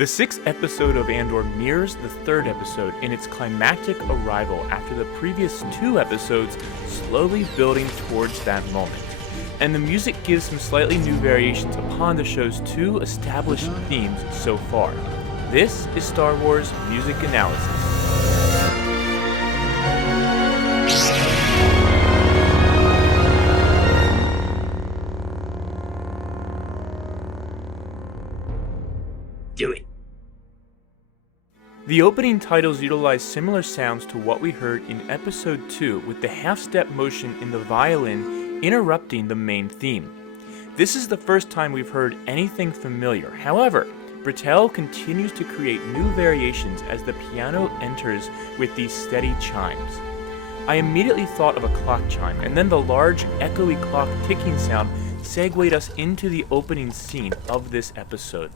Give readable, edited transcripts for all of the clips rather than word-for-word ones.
The sixth episode of Andor mirrors the third episode in its climactic arrival after the previous two episodes slowly building towards that moment. And the music gives some slightly new variations upon the show's two established themes so far. This is Star Wars Music Analysis. Do it. The opening titles utilize similar sounds to what we heard in Episode 2 with the half-step motion in the violin interrupting the main theme. This is the first time we've heard anything familiar. However, Britell continues to create new variations as the piano enters with these steady chimes. I immediately thought of a clock chime, and then the large, echoey clock ticking sound segued us into the opening scene of this episode.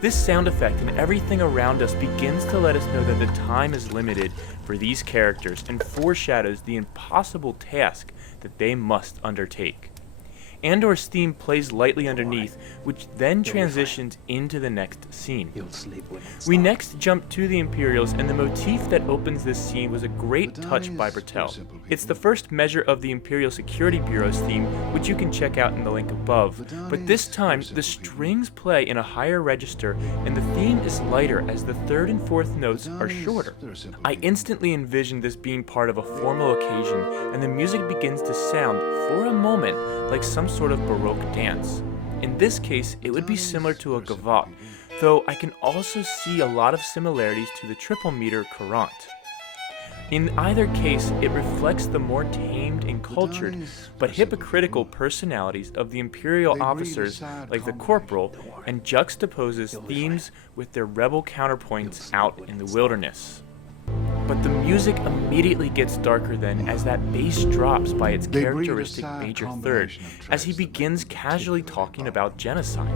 This sound effect and everything around us begins to let us know that the time is limited for these characters and foreshadows the impossible task that they must undertake. Andor's theme plays lightly underneath, which then transitions into the next scene. We next jump to the Imperials, and the motif that opens this scene was a great touch by Britell. It's the first measure of the Imperial Security Bureau's theme, which you can check out in the link above, but this time the strings play in a higher register and the theme is lighter as the third and fourth notes are shorter. I instantly envisioned this being part of a formal occasion, and the music begins to sound, for a moment, like some sort of Baroque dance. In this case, it would be similar to a gavotte, though I can also see a lot of similarities to the triple meter courant. In either case, it reflects the more tamed and cultured, but hypocritical personalities of the Imperial officers like the Corporal, and juxtaposes themes with their rebel counterpoints out in the wilderness. But the music immediately gets darker then as that bass drops by its characteristic major third as he begins casually talking about genocide.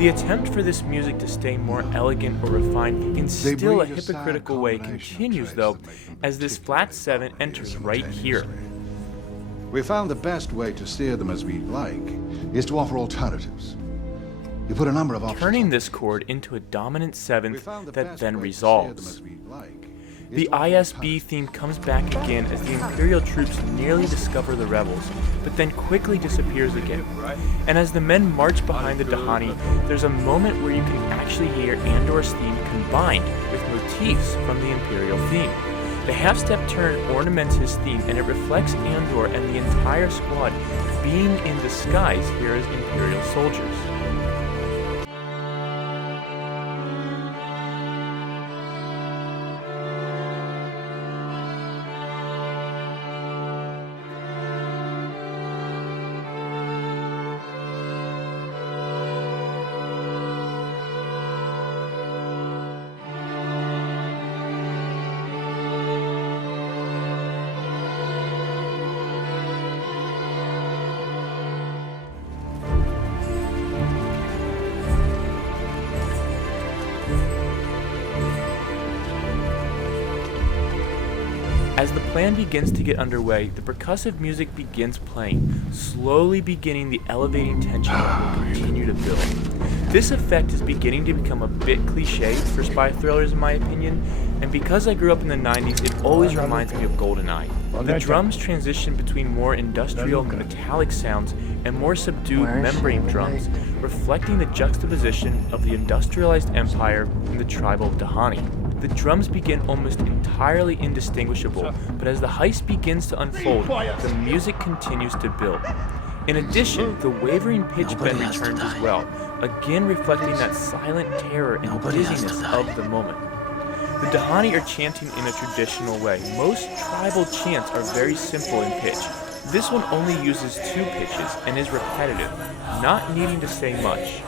The attempt for this music to stay more elegant or refined in still a hypocritical way continues though as this flat 7 enters right here. We found the best way to steer them as we like is to offer alternatives. You put a number of options turning this chord into a dominant 7th that then resolves. The ISB theme comes back again as the Imperial troops nearly discover the rebels, but then quickly disappears again. And as the men march behind the Dahani, there's a moment where you can actually hear Andor's theme combined with motifs from the Imperial theme. The half-step turn ornaments his theme, and it reflects Andor and the entire squad being in disguise here as Imperial soldiers. As the plan begins to get underway, the percussive music begins playing, slowly beginning the elevating tension that will continue to build. This effect is beginning to become a bit cliched for spy thrillers in my opinion, and because I grew up in the 90s, it always reminds me of GoldenEye. The drums transition between more industrial metallic sounds and more subdued membrane drums, reflecting the juxtaposition of the industrialized empire and the tribal Dahani. The drums begin almost entirely indistinguishable, but as the heist begins to unfold, the music continues to build. In addition, the wavering pitch bend returns as well, again reflecting that silent terror and dizziness of the moment. The Dahani are chanting in a traditional way. Most tribal chants are very simple in pitch. This one only uses 2 pitches and is repetitive, not needing to say much.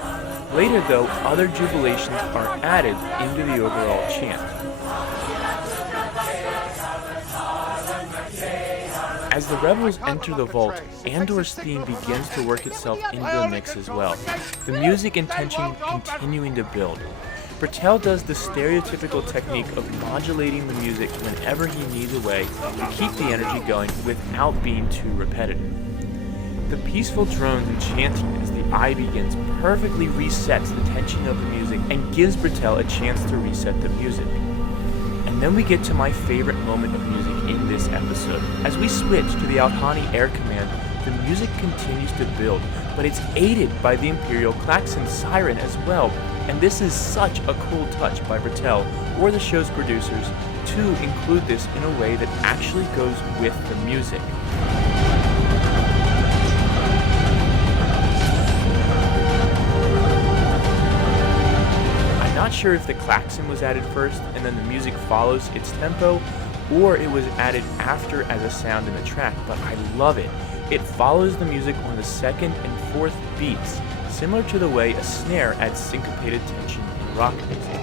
Later though, other jubilations are added into the overall chant. As the rebels enter the vault, Andor's theme begins to work itself into the mix as well, the music and tension continuing to build. Britell does the stereotypical technique of modulating the music whenever he needs a way to keep the energy going without being too repetitive. The peaceful drones and chanting as the I begins perfectly resets the tension of the music and gives Bertel a chance to reset the music. And then we get to my favorite moment of music in this episode. As we switch to the Alhani Air Command, the music continues to build, but it's aided by the Imperial Klaxon siren as well, and this is such a cool touch by Bertel or the show's producers to include this in a way that actually goes with the music. I'm not sure if the klaxon was added first and then the music follows its tempo, or it was added after as a sound in the track, but I love it. It follows the music on the second and fourth beats, similar to the way a snare adds syncopated tension in rock music.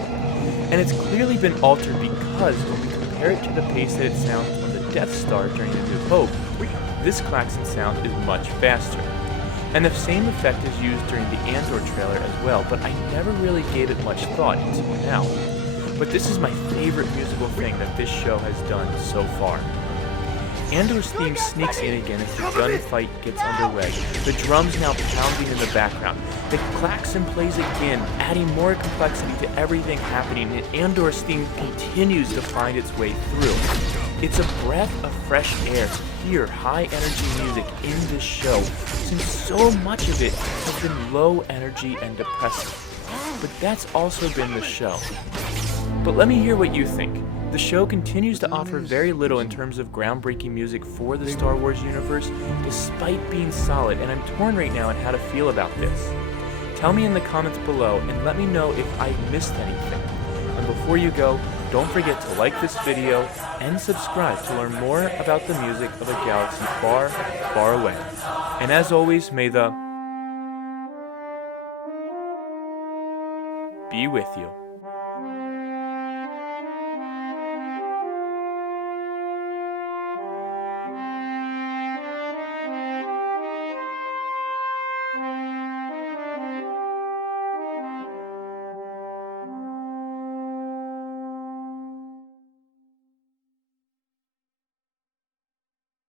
And it's clearly been altered because when we compare it to the pace that it sounds on the Death Star during The New Hope, this klaxon sound is much faster. And the same effect is used during the Andor trailer as well, but I never really gave it much thought until now. But this is my favorite musical thing that this show has done so far. Andor's theme sneaks in again as the gunfight gets underway, the drums now pounding in the background. The klaxon plays again, adding more complexity to everything happening, and Andor's theme continues to find its way through. It's a breath of fresh air to hear high-energy music in this show, since so much of it has been low energy and depressing. But that's also been the show. But let me hear what you think. The show continues to offer very little in terms of groundbreaking music for the Star Wars universe, despite being solid, and I'm torn right now on how to feel about this. Tell me in the comments below and let me know if I missed anything. And before you go, don't forget to like this video and subscribe to learn more about the music of a galaxy far, far away. And as always, may the be with you.